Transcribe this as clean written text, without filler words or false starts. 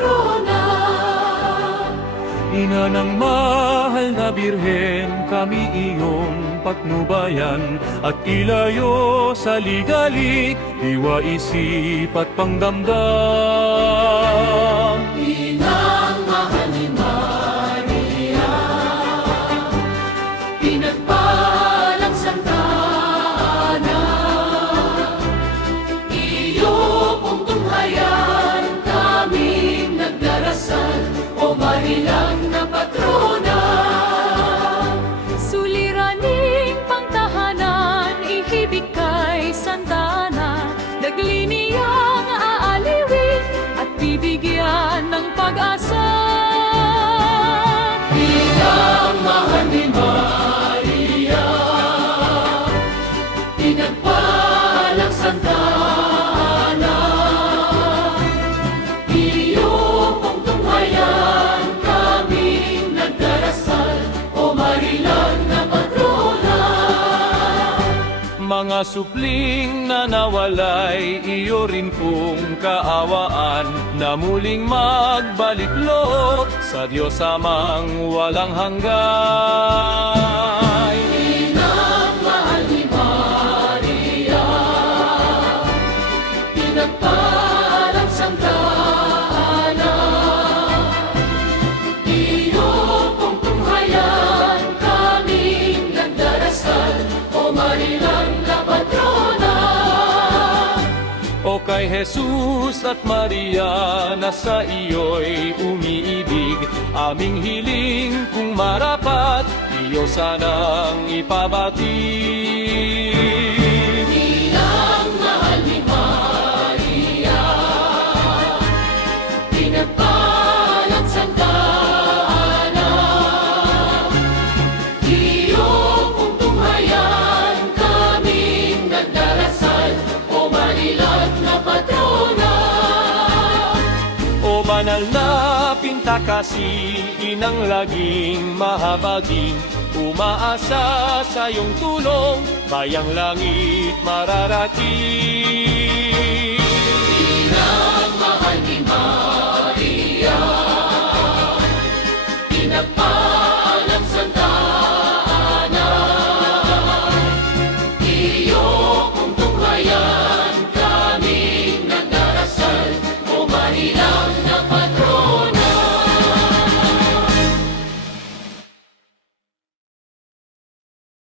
patrona. Ina ng mahal na Birhen, kami iyong patnubayan at ilayo sa ligalik, diwa, isip at pangdamdam. Inang mahal ni Maria, pinagpalang Santa Ana, iyo pong tunghayan kaming nagdarasal, o marilang na patrona. Suliraning pangtahanan, ihibig kay Santa Ana, nagliniyang aaliwin at bibigyan ng pag-asa. Inang mahal ni Maria, pinagpalang Santa Ana, iyo pong tunghayan kaming nagdarasal, o marilang na patrona. Mga supling na nawalay, iyo rin pong kaawaan, na muling magbalik loob sa Diyos amang walang hanggan. Inang mahal ni Maria, pinagpalang Santa Ana, iyo pong tunghayan kaming nagdarasal, o marilang na patrona. O kay Jesus at Maria, na sa iyo'y umiibig, aming hiling kung marapat, iyo sanang ipabati. Inang mahal ni Maria, pinagpalang Santa Ana, iyo pong tunghayan kaming nagdarasal, o marilang na patrona. O banal na pintakasi, inang laging mahabagin, umaasa sa iyong tulong, bayang langit mararating. Inang mahal ni Maria, pinagpalang Santa Ana, iyo pong tunghayan kaming nagdarasal, o marilang